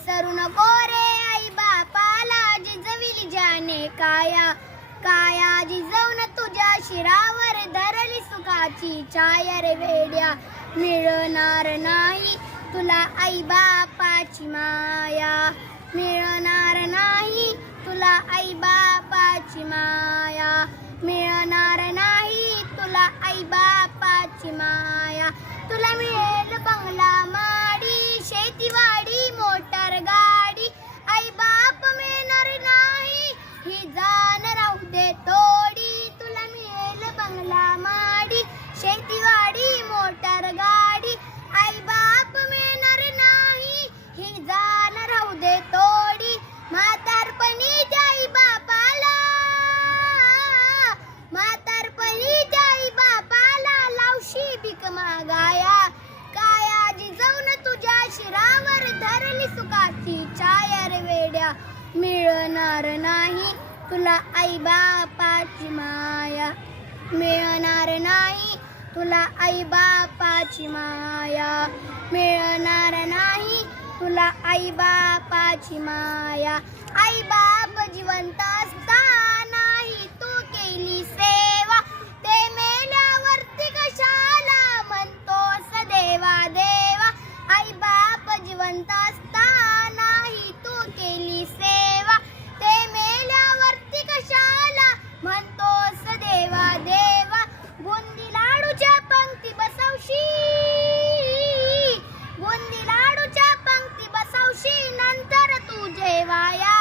विसरू नको रे आई बापाला, जिजविली ज्याने काया काया जिजवून तुझ्या शिरावर धरली सुखाची छाया रे वेड्या. मिळणार नाही तुला आई बापाची माया, मिळणार नाही तुला आई बापाची माया, मिळणार नाही तुला आई बापाची माया. तुला मिळेल बंगला माडी, शेतीवाडी मोटर गाडी, आई बाप मिळणार नाही ही जाण राहू दे थोडी. तुला मिळेल बंगला माडी, शेतीवाडी मोटर गाडी, आई बाप मिळणार नाही ही जाण राहू दे थोडी. म्हातारपणी त्या आई बापाला, म्हातारपणी त्या आई बापाला लावशी भीक मागाया. काया जिजवून तुझ्या शिरावर धरली सुखाची छाया रे वेड्या. मिळणार नाही तुला आई बापाची माया, मिळणार नाही तुला आई बापाची माया, मिळणार नाही तुला आई बापाची माया. आई बाप जिवंत असतानाही तू केली सेवा, ते मेल्यावरती कशाला म्हणतोस देवा देवा. आई बाप जिवंत असतानाही तू केली सेवा, ते मेल्यावरती कशाला म्हणतोस देवा देवा. बुंदी लाडूच्या पंक्ती बसवशी, बुंदी लाडूच्या पंक्ती बसवशी नंतर तू जेवाया.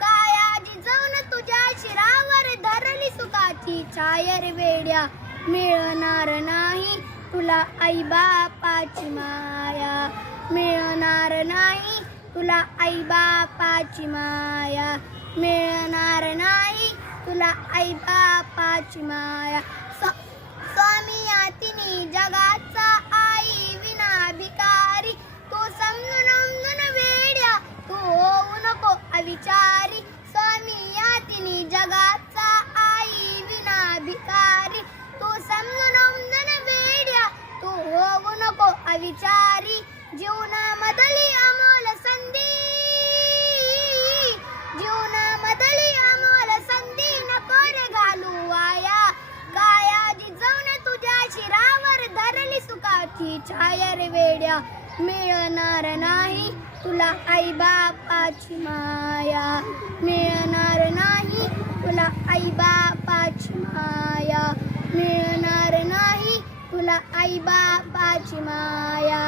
काया जिजवून तुझ्या शिरावर धरली सुखाची छाया रे वेड्या. मिळणार नाही तुला आई बापाची माया, मिळणार नाही तुला आई बापाची माया, मिळणार नाही तुला आई बापाची माया. स्वामी यातिनी जगाचा आई विना भिकारी, तू समजून समजून वेड्या तू होऊ नको अविचारी. स्वामी यातिनी जगाचा आई विना भिकारी, तू समजून समजून वेड्या तू होऊ नको अविचारी. जीवनामधली अमोल संधी, जीवनामधली अमोल संधी नको रे घालू वाया. काया जिजवून तुझ्या शिरावर धरली सुखाची छाया रे वेड्या. मिळणार नाही तुला आई बापाची माया, मिळणार नाही तुला आई बापाची माया, मिळणार नाही तुला आई बापाची माया.